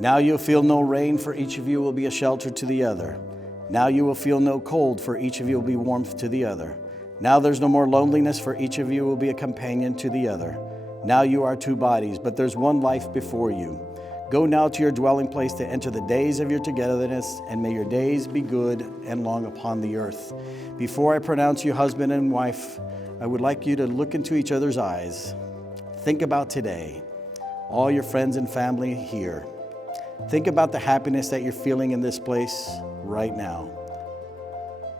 Now you'll feel no rain, for each of you will be a shelter to the other. Now you will feel no cold, for each of you will be warmth to the other. Now there's no more loneliness, for each of you will be a companion to the other. Now you are two bodies, but there's one life before you. Go now to your dwelling place to enter the days of your togetherness, and may your days be good and long upon the earth. Before I pronounce you husband and wife, I would like you to look into each other's eyes. Think about today, all your friends and family here. Think about the happiness that you're feeling in this place right now.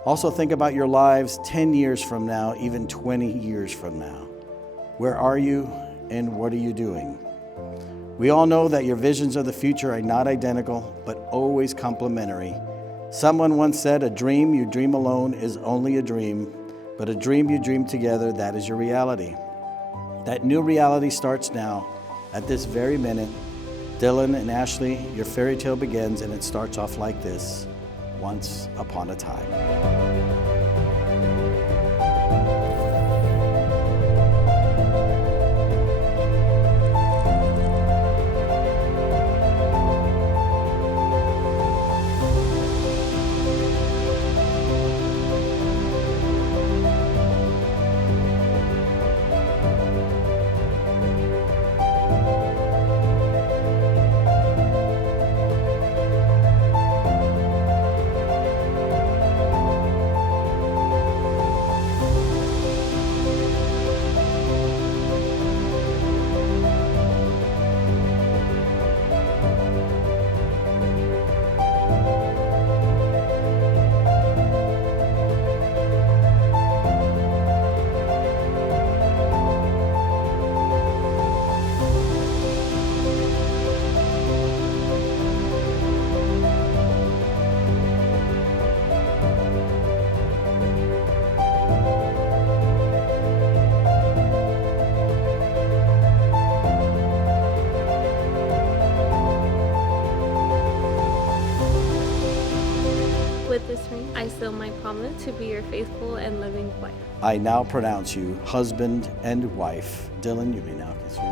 Also think about your lives 10 years from now, even 20 years from now. Where are you and what are you doing? We all know that your visions of the future are not identical, but always complementary. Someone once said, a dream you dream alone is only a dream, but a dream you dream together, that is your reality. That new reality starts now, at this very minute. Dylan and Ashley, your fairy tale begins, and it starts off like this: once upon a time. With this ring, I seal my promise to be your faithful and living wife. I now pronounce you husband and wife. Dylan, you may now kiss me.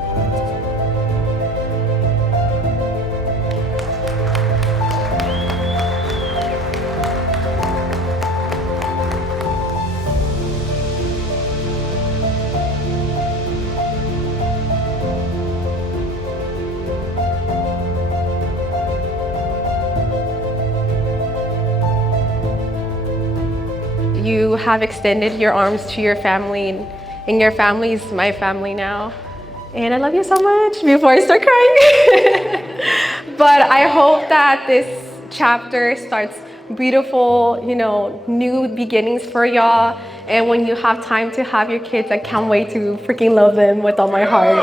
You have extended your arms to your family, and your family is my family now. And I love you so much before I start crying. But I hope that this chapter starts beautiful, new beginnings for y'all. And when you have time to have your kids, I can't wait to freaking love them with all my heart.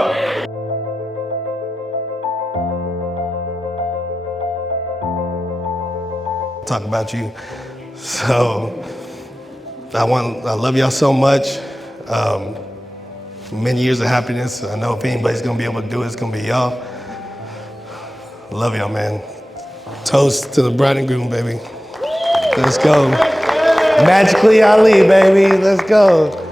Talk about you. So I love y'all so much. Many years of happiness. I know if anybody's gonna be able to do it, it's gonna be y'all. Love y'all, man. Toast to the bride and groom, baby. Let's go. Magically Ali, baby. Let's go.